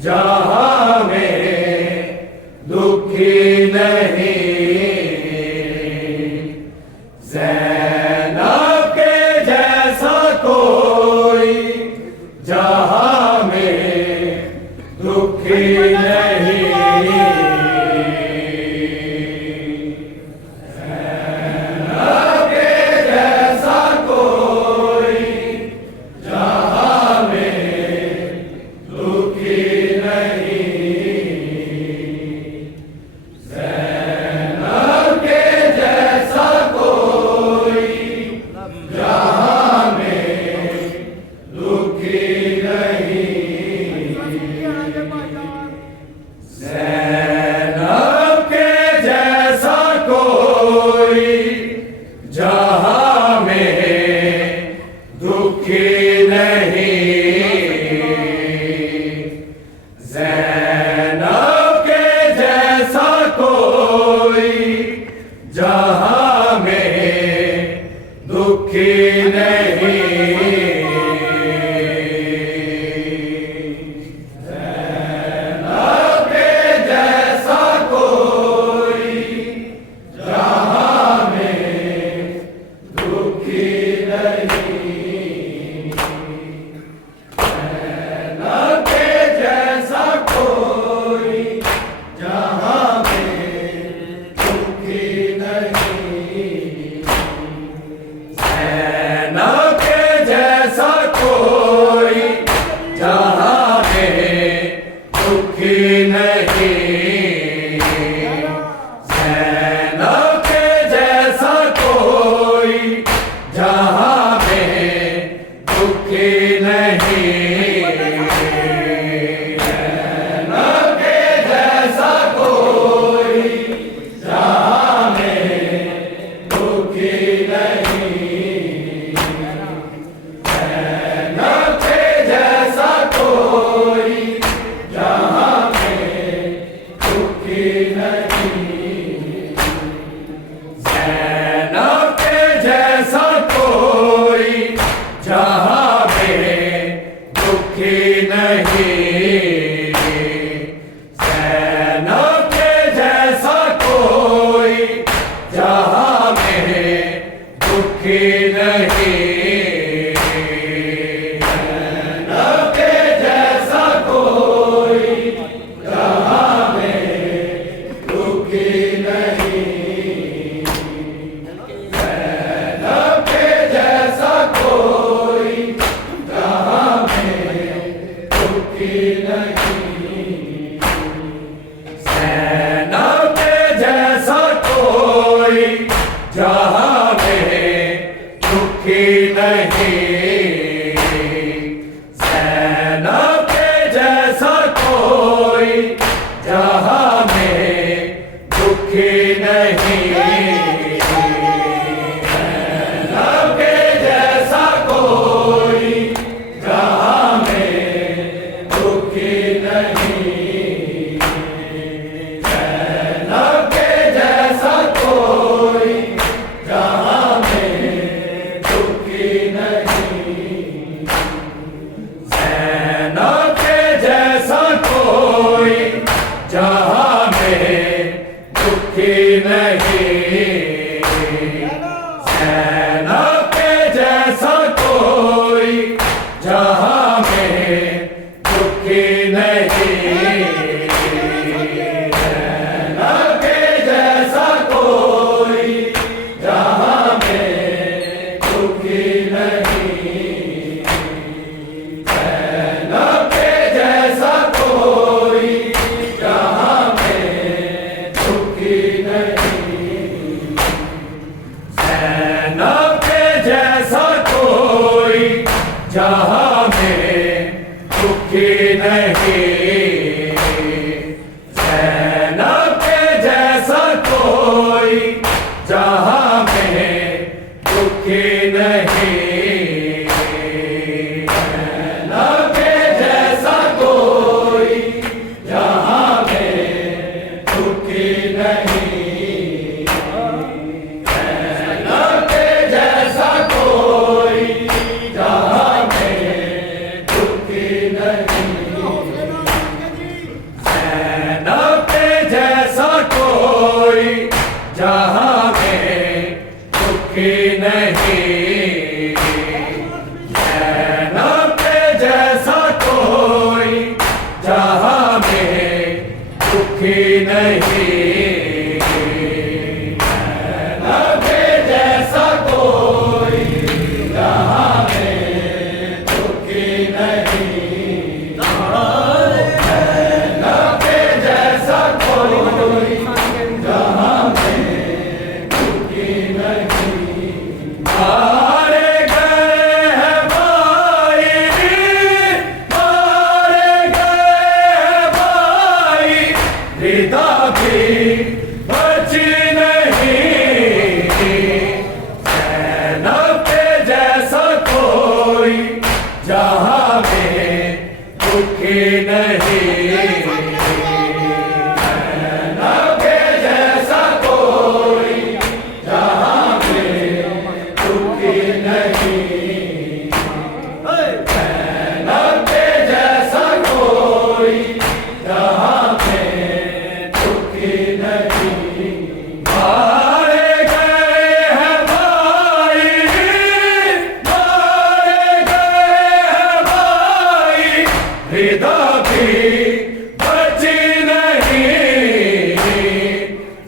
जहाँ में दुखी नहीं। जहाँ में दुखी नहीं। मारे गए हैं भाई, मारे गए हैं भाई, हृदय भी बची नहीं।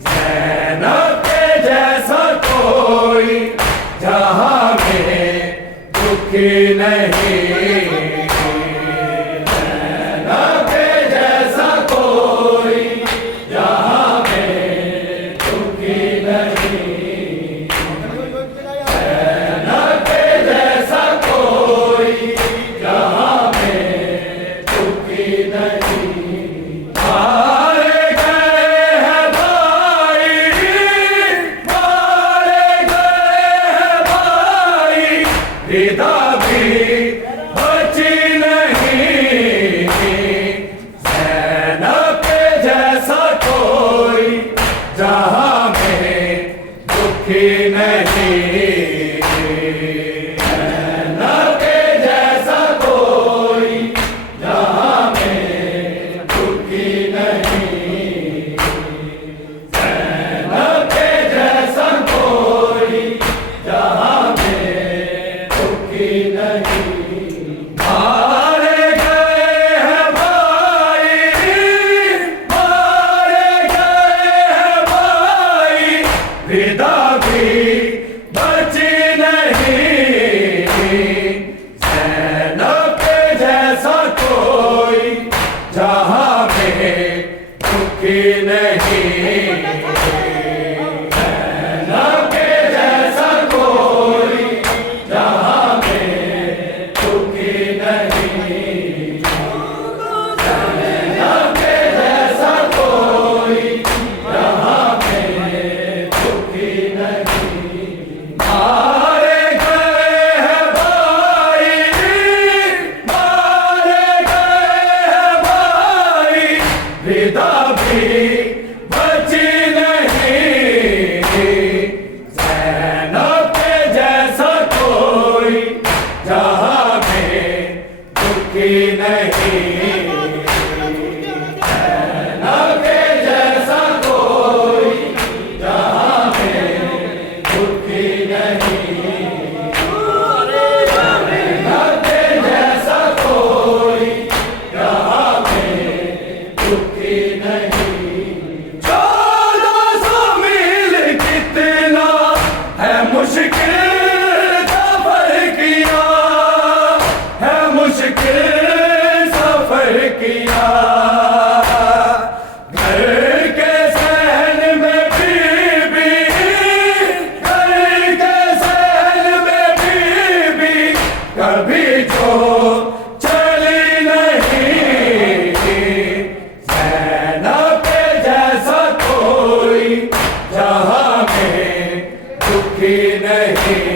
ज़ैनब के जैसा कोई जहां में दुखी नहीं। हृदय भी बची नहीं। ज़ैनब के जैसा कोई जहां में दुखी नहीं। ज़ैनब के जैसा कोई जहां में दुखी नहीं। ज़ैनब के जैसा कोई जहां मारे गए हैं भाई, मारे गए हैं भाई, हृदय भी बची नहीं। ज़ैनब के जैसा कोई जहां में दुखी नहीं। हृदय भी बची नहीं। ज़ैनब के जैसा कोई जहां में दुखी नहीं। ज़ैनब के जैसा कोई जहां में दुखी नहीं। ज़ैनब के जैसा कोई जहां में दुखी नहीं। 1400 मील कितना है मुश्किल सफर किया, है मुश्किल सफर किया। घर के सहन में बीबी, घर के सहन में बीबी कभी जो चली नहीं। ज़ैनब के जैसा कोई जहां में दुखी नहीं।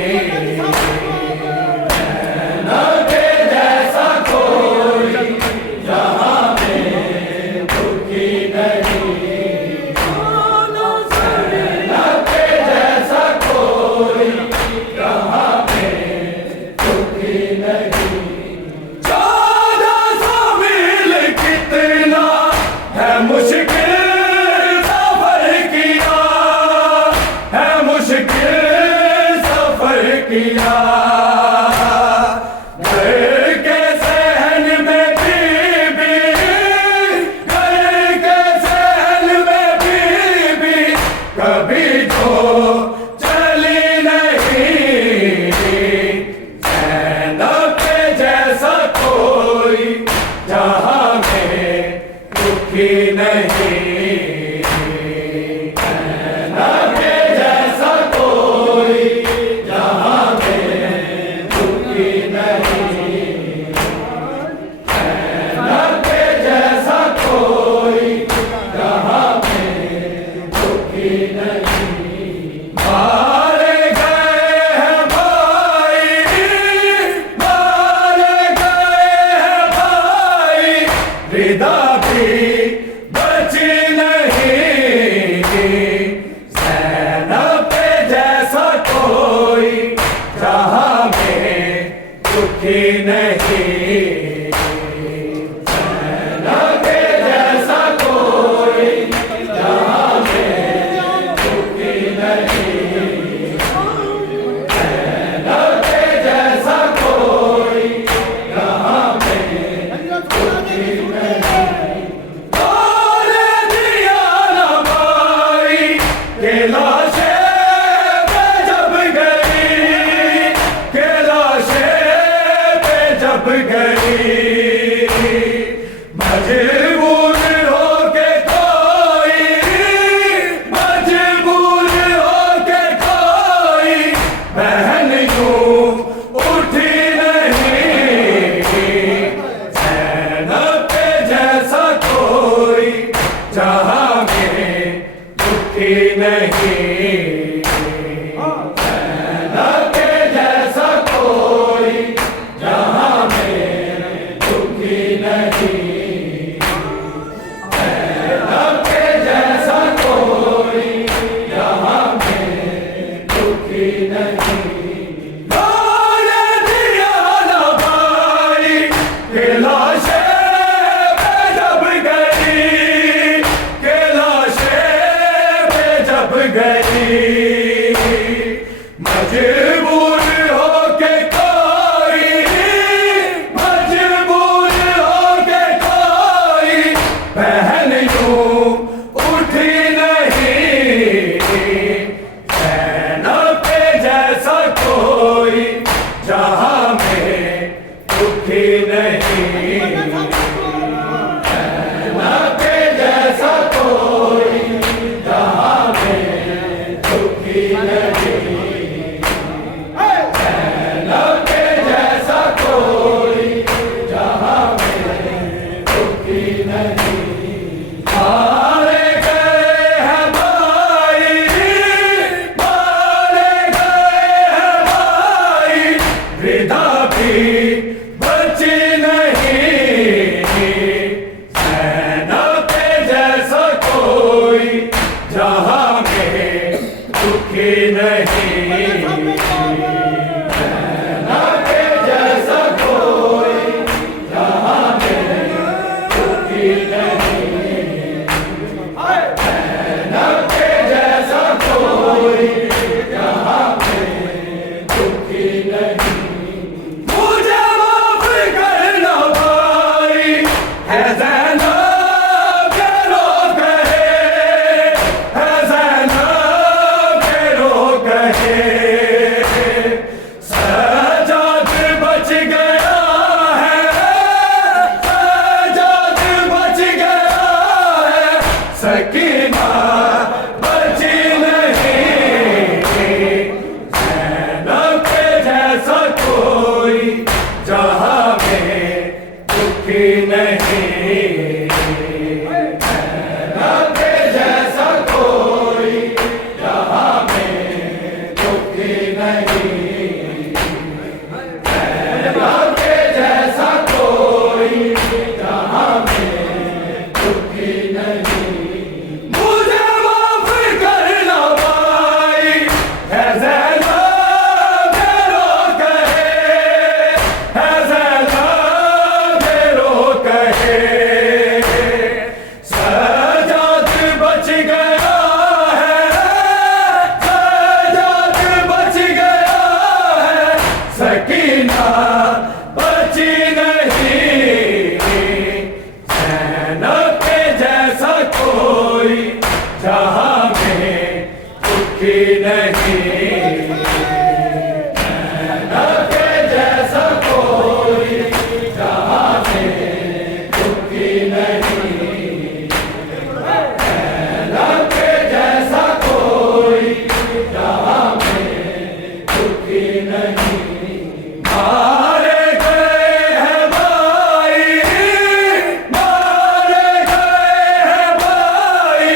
ज़ैनब के जैसा कोई जहां में दुखी नहीं। ज़ैनब के जैसा कोई जहां में दुखी नहीं। 1400 मील कितना है मुश्किल सफर किया, है मुश्किल सफर किया। घर के सहन में बीबी, घर के सहन में बीबी कभी जो चली नहीं। ज़ैनब के जैसा कोई जहां में दुखी नहीं। ज़ैनब के जैसा कोई जहां में दुखी नहीं। ज़ैनब के जैसा कोई जहां में दुखी नहीं। मारे गए हैं भाई, मारे गए हैं भाई, हृदय भी बची नहीं। ज़ैनब के जैसा कोई जहां में दुखी नहीं। ज़ैनब के जैसा कोई जहां में मजबूर होके कोई, मजबूर होके कोई बहन यूं उठी नहीं, ज़ैनब के जैसा कोई जहां में दुखी नहीं, ज़ैनब के जैसा कोई जहां में दुखी नहीं, ज़ैनब के जैसा कोई जहां में दुखी नहीं। बोले दिया ना भाई के लाशें पे जब गई, के लाशें पे जब गई, मजबूर होके कोई, मजबूर होके कोई बहन यूं उठी नहीं, ज़ैनब के जैसा कोई जहां में दुखी नहीं, ज़ैनब के जैसा कोई जहां में दुखी नहीं, ज़ैनब के जैसा कोई जहां में दुखी नहीं। मारे गए हैं भाई, मारे गए हैं भाई, वृद्धा भी बची नहीं, ज़ैनब के जैसा कोई जहां में दुखी नहीं, ज़ैनब के जैसा कोई जहां में दुखी नहीं, ज़ैनब के जैसा कोई जहां में दुखी नहीं। मुझे माफ करना भाई, है ज़ैनब के रोग है, है ज़ैनब के रोग है, सजाद बच गया है, सजाद बच गया है, सकीना बची नहीं, ज़ैनब के जैसा कोई जहां में दुखी नहीं, ज़ैनब के जैसा कोई जहां में दुखी नहीं, ज़ैनब के जैसा कोई जहां में दुखी नहीं। मुझे माफ करना भाई, है ज़ैनब के रोग है ज़ैनब के रोग है, सजाद बच गया है, सजाद बच गया है, सकीना बची नहीं, ज़ैनब के जैसा कोई जहां में दुखी नहीं, ज़ैनब के जैसा कोई जहां में दुखी नहीं, ज़ैनब के जैसा कोई जहां में दुखी नहीं। मारे गए हैं भाई, मारे गए हैं भाई,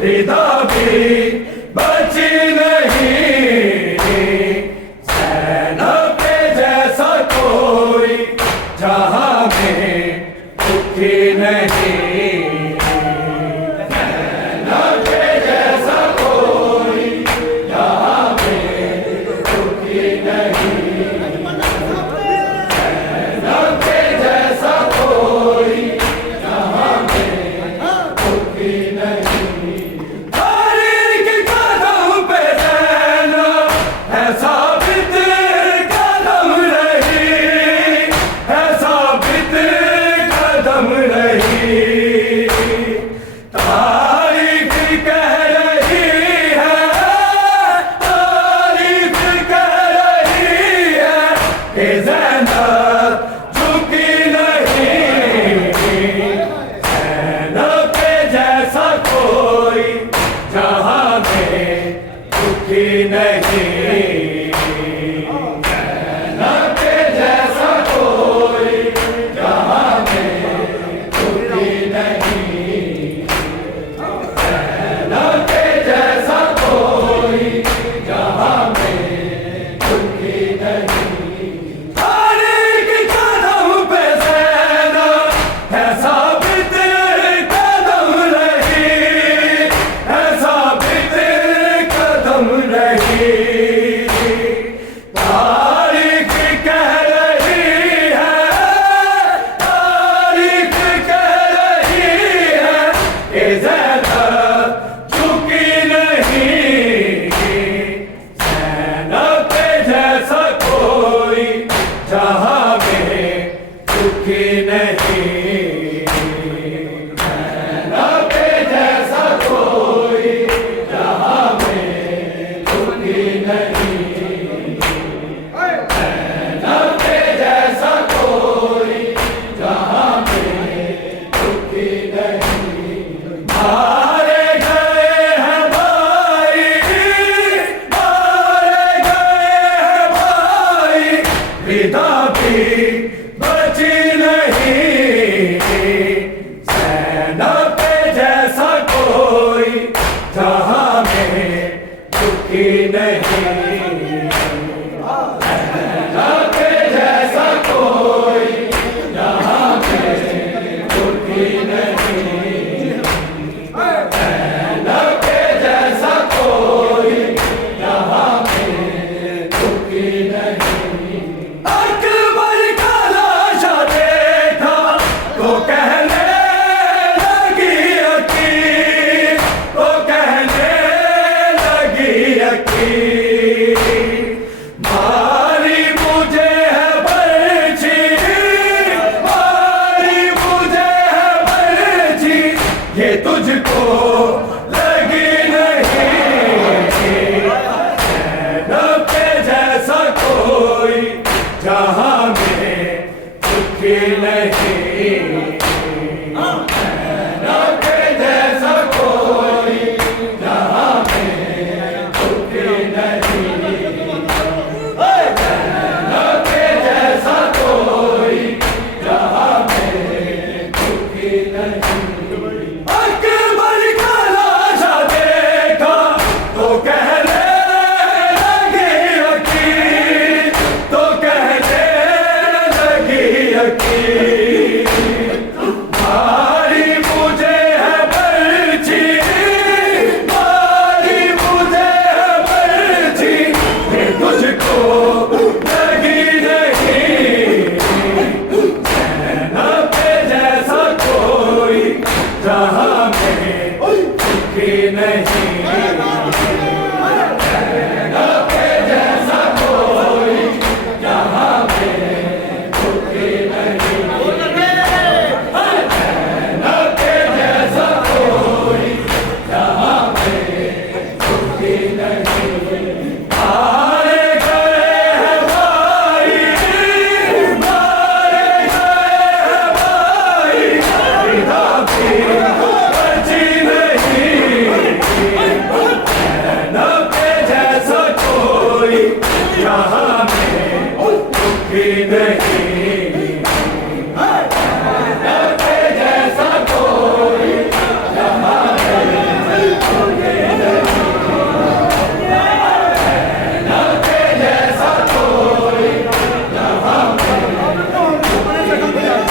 वृद्धा भी बची नहीं, में दुखी नहीं। सैना के जैसा कोई जहां में दुखी नहीं। सैना के जैसा कोई जहां में दुखी नहीं। तारीख कदम पे सैना है साबित कदम रही, है साबित कदम रही। तारीख कह रही है, तारीख कह रही है कि ज़ैनब झुकी नहीं। ज़ैनब के जैसा कोई जहां में दुखी नहीं। ज़ैनब के जैसा कोई जहां में दुखी नहीं। ज़ैनब के जैसा कोई जहां में दुखी नहीं। मारे गए हैं भाई, मारे गए हैं भाई, विदा भी बची नहीं। ज़ैनब के जैसा कोई जहां में दुखी नहीं। ज़ैनब के जैसा कोई जहां में दुखी नहीं। ज़ैनब के जैसा कोई जहां में दुखी नहीं। अकबर का लाशा देखा तो कहने लगी यकीन, तो कहने लगी यकीन। मारी मुझे है बर्छी, मारी मुझे है बर्छी, ये तुझको लगी नहीं। ज़ैनब के जैसा कोई जहां में दुखी नहीं। ज़ैनब के जैसा कोई जहां में दुखी नहीं। ज़ैनब के जैसा कोई जहां में दुखी नहीं। अकबर का लाशा देखा तो कहने लगी यकीन, तो कहने लगी यकीन। मारी मुझे है बर्छी, मारी मुझे है बर्छी, ये तुझको लगी नहीं। ज़ैनब के जैसा कोई जहां में दुखी नहीं। ज़ैनब के जैसा कोई जहां में दुखी नहीं। ज़ैनब के जैसा कोई जहां में दुखी नहीं। मारे गए हैं भाई, मारे गए हैं भाई, विदा भी बची नहीं। ज़ैनब के जैसा कोई जहां में दुखी नहीं। ज़ैनब के जैसा कोई जहां में दुखी नहीं। ज़ैनब के जैसा कोई जहां में दुखी नहीं।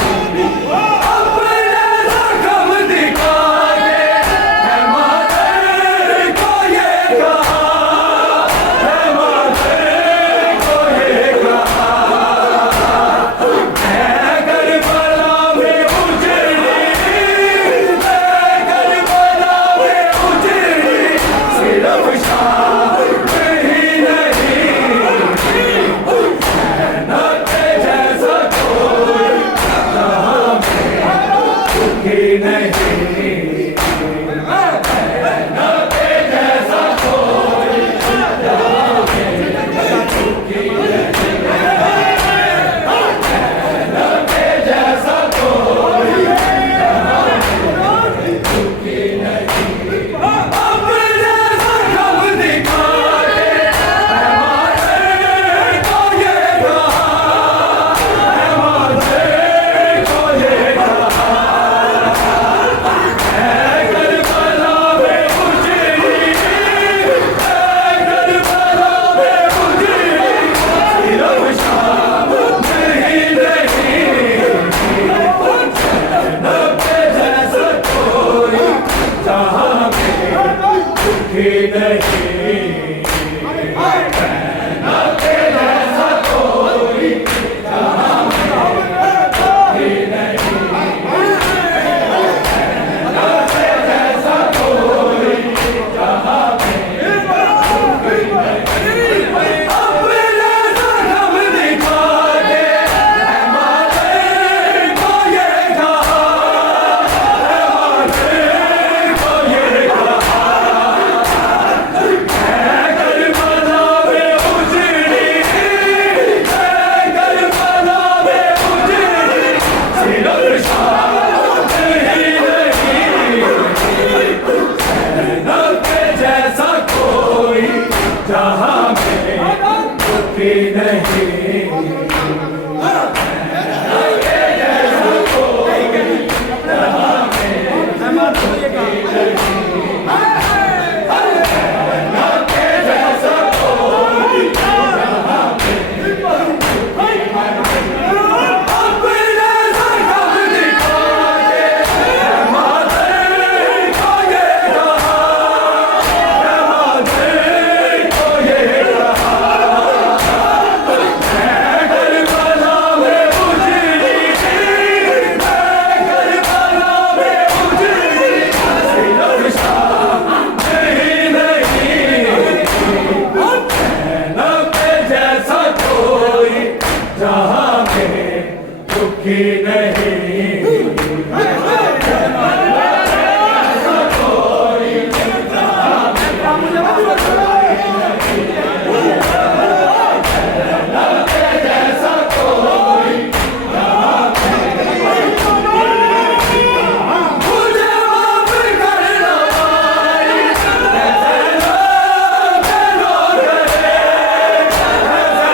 अपने जख्म दिखा के है मादर को ये कहा, दुखी नहीं। आपके जैसा कोई जहां में दुखी नहीं। आपके जैसा कोई जहां में दुखी नहीं। अपने जन्म दिखा के हमारे को ये कहा, हमारे को ये कहा, करबला में उजड़ी, करबला में उजड़ी, सिर्फ शाम ही नहीं। आपके जैसा कोई जहां में दुखी नहीं। आपके जैसा कोई जहां में दुखी नहीं। आपके जैसा कोई जहां में दुखी नहीं। अपने जन्म दिखा के हमारे को ये कहा, हमारे को ये कहा, करबला में उजड़ी, करबला में उजड़ी, सिर्फ शाम ही नहीं। आपके जैसा कोई जहां में दुखी नहीं। मुझे माफ करना भाई, ऐसे लोग रोग है, ऐसे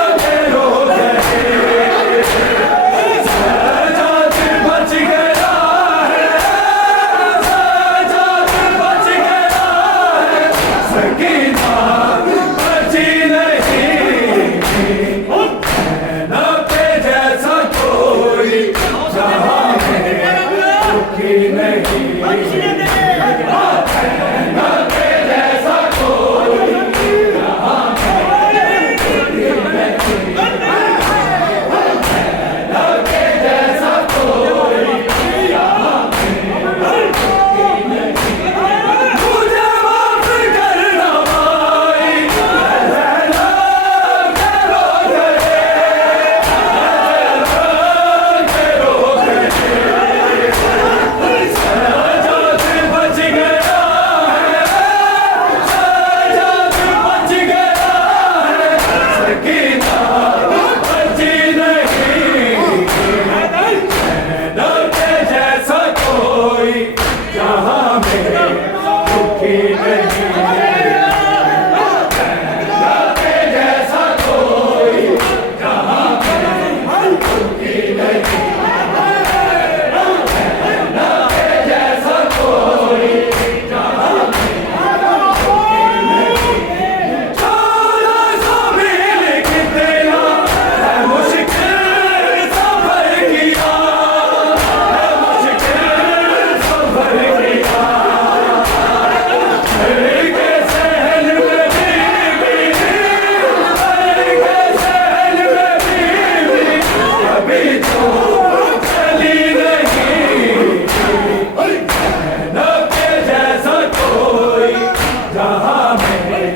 लोग रोग है। सजाद बच गया है, सजाद बच गया है, सकीना बची नहीं। आपके जैसा कोई जहां में दुखी नहीं। आपके जैसा कोई जहां में दुखी नहीं। आपके जैसा कोई जहां में दुखी नहीं। मुझे माफ करना भाई, ऐसे लोग रोग है, ऐसे लोग रोग है। सजाद बच गया है, सजाद बच गया है, सकीना बची नहीं। आपके जैसा कोई जहां में दुखी नहीं। आपके जैसा कोई जहां में दुखी नहीं। आपके जैसा कोई जहां में दुखी नहीं। 1400 मील कितना है मुश्किल सफर किया, है मुश्किल सफर किया। के सहल में बीवी, के सहल में बीवी, अभी तो चली नहीं। आपके जैसा कोई जहां में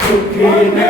दुखी नहीं।